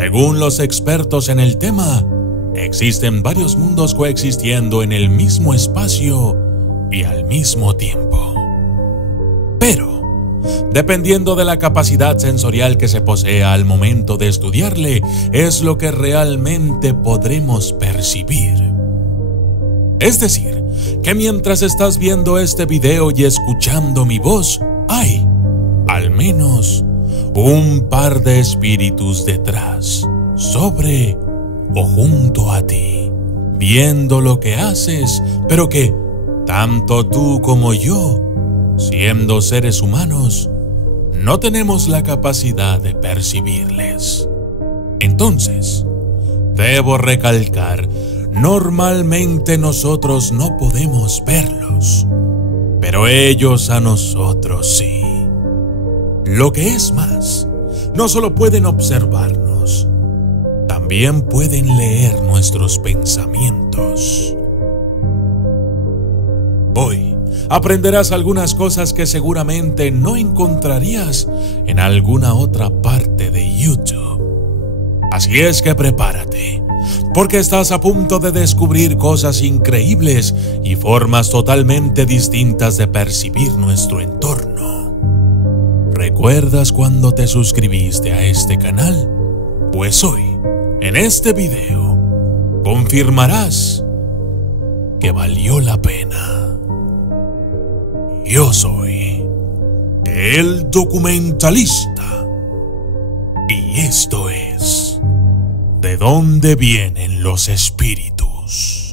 Según los expertos en el tema, existen varios mundos coexistiendo en el mismo espacio y al mismo tiempo. Pero, dependiendo de la capacidad sensorial que se posea al momento de estudiarle, es lo que realmente podremos percibir. Es decir, que mientras estás viendo este video y escuchando mi voz, hay, al menos, un par de espíritus detrás, sobre o junto a ti, viendo lo que haces, pero que tanto tú como yo, siendo seres humanos, no tenemos la capacidad de percibirles. Entonces, debo recalcar, normalmente nosotros no podemos verlos, pero ellos a nosotros sí. Lo que es más, no solo pueden observarnos, también pueden leer nuestros pensamientos. Hoy aprenderás algunas cosas que seguramente no encontrarías en alguna otra parte de YouTube. Así es que prepárate, porque estás a punto de descubrir cosas increíbles y formas totalmente distintas de percibir nuestro entorno. ¿Recuerdas cuando te suscribiste a este canal? Pues hoy, en este video, confirmarás que valió la pena. Yo soy el documentalista y esto es ¿De dónde vienen los espíritus?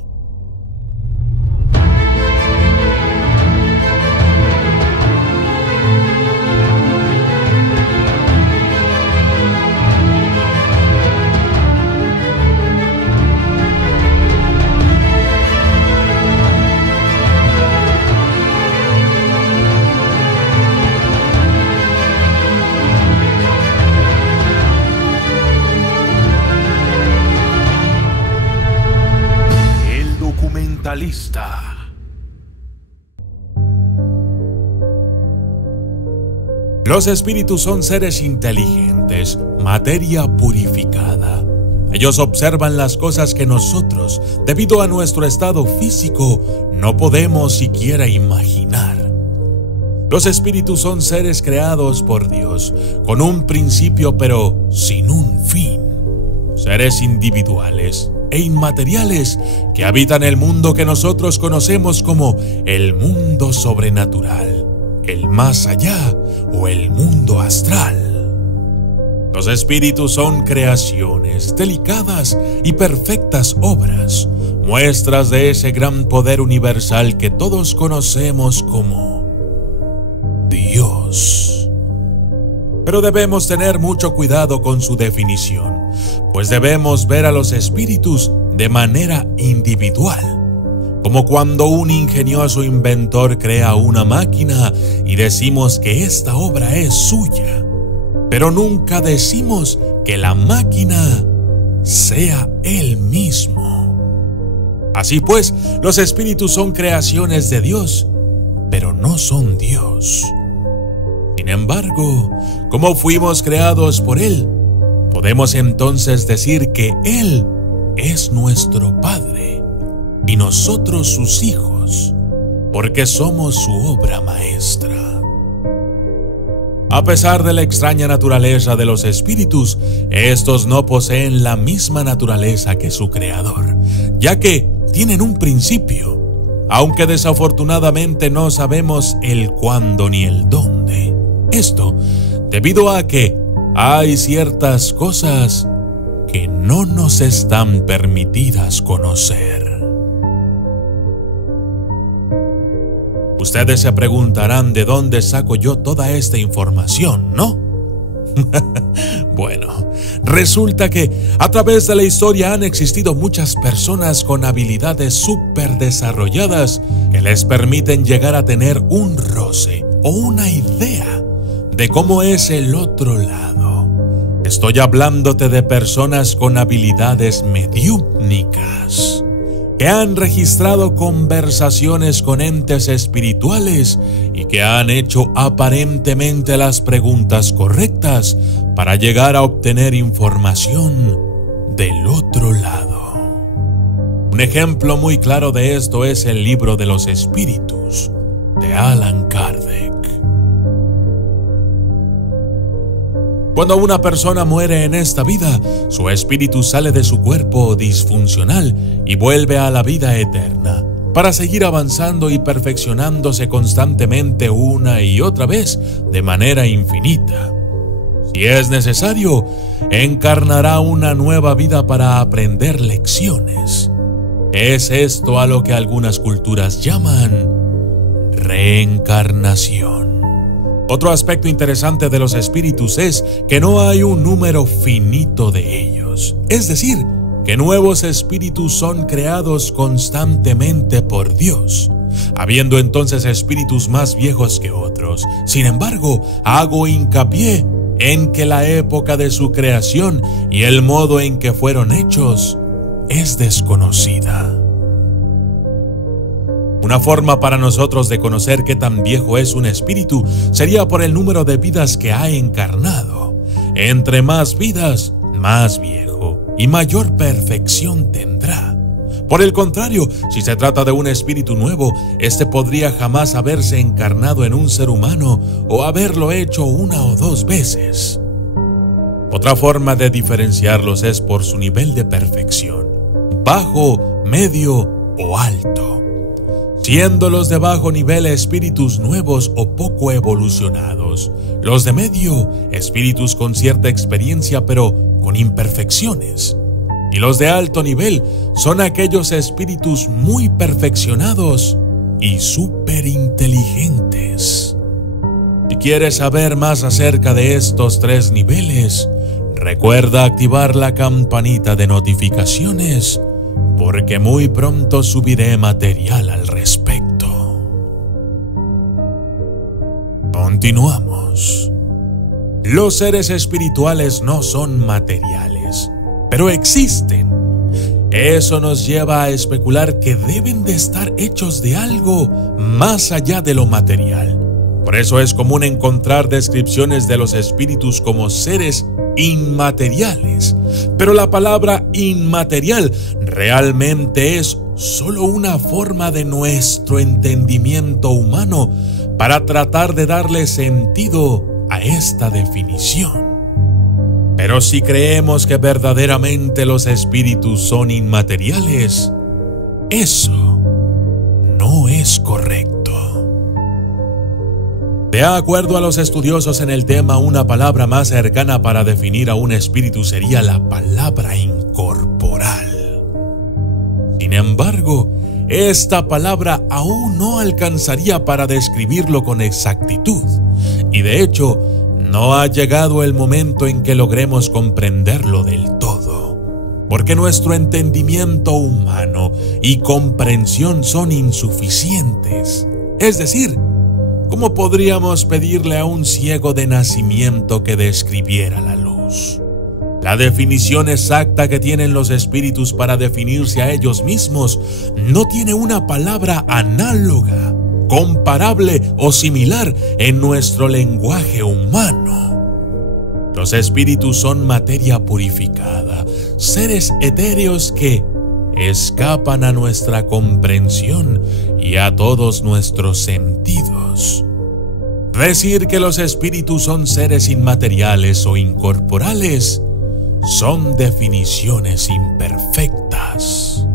Los espíritus son seres inteligentes, materia purificada. Ellos observan las cosas que nosotros, debido a nuestro estado físico, no podemos siquiera imaginar. Los espíritus son seres creados por Dios, con un principio pero sin un fin. Seres individuales e inmateriales que habitan el mundo que nosotros conocemos como el mundo sobrenatural, el más allá o el mundo astral. Los espíritus son creaciones, delicadas y perfectas obras, muestras de ese gran poder universal que todos conocemos como Dios. Pero debemos tener mucho cuidado con su definición, pues debemos ver a los espíritus de manera individual, como cuando un ingenioso inventor crea una máquina y decimos que esta obra es suya, pero nunca decimos que la máquina sea él mismo. Así pues, los espíritus son creaciones de Dios, pero no son Dios. Sin embargo, como fuimos creados por Él, podemos entonces decir que Él es nuestro Padre y nosotros sus hijos, porque somos su obra maestra. A pesar de la extraña naturaleza de los espíritus, estos no poseen la misma naturaleza que su creador, ya que tienen un principio, aunque desafortunadamente no sabemos el cuándo ni el dónde. Esto debido a que hay ciertas cosas que no nos están permitidas conocer. Ustedes se preguntarán de dónde saco yo toda esta información, ¿no? Bueno, resulta que a través de la historia han existido muchas personas con habilidades súper desarrolladas que les permiten llegar a tener un roce o una idea de cómo es el otro lado. Estoy hablándote de personas con habilidades mediúmnicas. que han registrado conversaciones con entes espirituales y que han hecho aparentemente las preguntas correctas para llegar a obtener información del otro lado. Un ejemplo muy claro de esto es el libro de los espíritus de Allan Kardec. Cuando una persona muere en esta vida, su espíritu sale de su cuerpo disfuncional y vuelve a la vida eterna, para seguir avanzando y perfeccionándose constantemente una y otra vez de manera infinita. Si es necesario, encarnará una nueva vida para aprender lecciones. Es esto a lo que algunas culturas llaman reencarnación. Otro aspecto interesante de los espíritus es que no hay un número finito de ellos. Es decir, que nuevos espíritus son creados constantemente por Dios, habiendo entonces espíritus más viejos que otros. Sin embargo, hago hincapié en que la época de su creación y el modo en que fueron hechos es desconocida. Una forma para nosotros de conocer qué tan viejo es un espíritu sería por el número de vidas que ha encarnado. Entre más vidas, más viejo y mayor perfección tendrá. Por el contrario, si se trata de un espíritu nuevo, este podría jamás haberse encarnado en un ser humano o haberlo hecho una o dos veces. Otra forma de diferenciarlos es por su nivel de perfección, bajo, medio o alto, siendo los de bajo nivel espíritus nuevos o poco evolucionados, los de medio espíritus con cierta experiencia pero con imperfecciones, y los de alto nivel son aquellos espíritus muy perfeccionados y superinteligentes. Si quieres saber más acerca de estos tres niveles, recuerda activar la campanita de notificaciones, porque muy pronto subiré material al respecto. Continuamos. Los seres espirituales no son materiales, pero existen. Eso nos lleva a especular que deben de estar hechos de algo más allá de lo material. Por eso es común encontrar descripciones de los espíritus como seres inmateriales, pero la palabra inmaterial realmente es solo una forma de nuestro entendimiento humano para tratar de darle sentido a esta definición. Pero si creemos que verdaderamente los espíritus son inmateriales, eso no es correcto. De acuerdo a los estudiosos en el tema, una palabra más cercana para definir a un espíritu sería la palabra incorporal. Sin embargo, esta palabra aún no alcanzaría para describirlo con exactitud, y de hecho, no ha llegado el momento en que logremos comprenderlo del todo, porque nuestro entendimiento humano y comprensión son insuficientes. Es decir, ¿cómo podríamos pedirle a un ciego de nacimiento que describiera la luz? La definición exacta que tienen los espíritus para definirse a ellos mismos no tiene una palabra análoga, comparable o similar en nuestro lenguaje humano. Los espíritus son materia purificada, seres etéreos que escapan a nuestra comprensión y a todos nuestros sentidos. Decir que los espíritus son seres inmateriales o incorporales son definiciones imperfectas.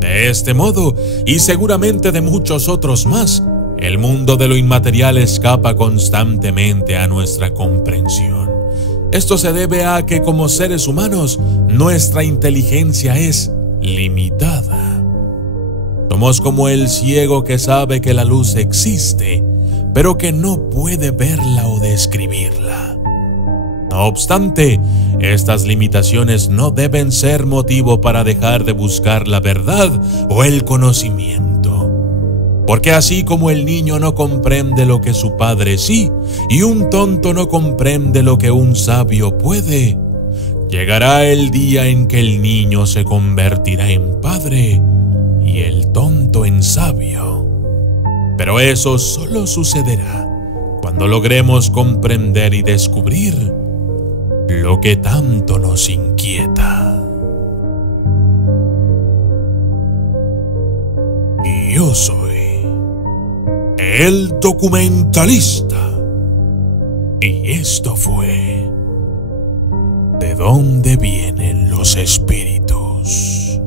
De este modo, y seguramente de muchos otros más, el mundo de lo inmaterial escapa constantemente a nuestra comprensión. Esto se debe a que como seres humanos, nuestra inteligencia es limitada. Somos como el ciego que sabe que la luz existe, pero que no puede verla o describirla. No obstante, estas limitaciones no deben ser motivo para dejar de buscar la verdad o el conocimiento. Porque así como el niño no comprende lo que su padre sí, y un tonto no comprende lo que un sabio puede, llegará el día en que el niño se convertirá en padre y el tonto en sabio. Pero eso solo sucederá cuando logremos comprender y descubrir lo que tanto nos inquieta. Yo soy el documentalista. Y esto fue ¿De dónde vienen los espíritus?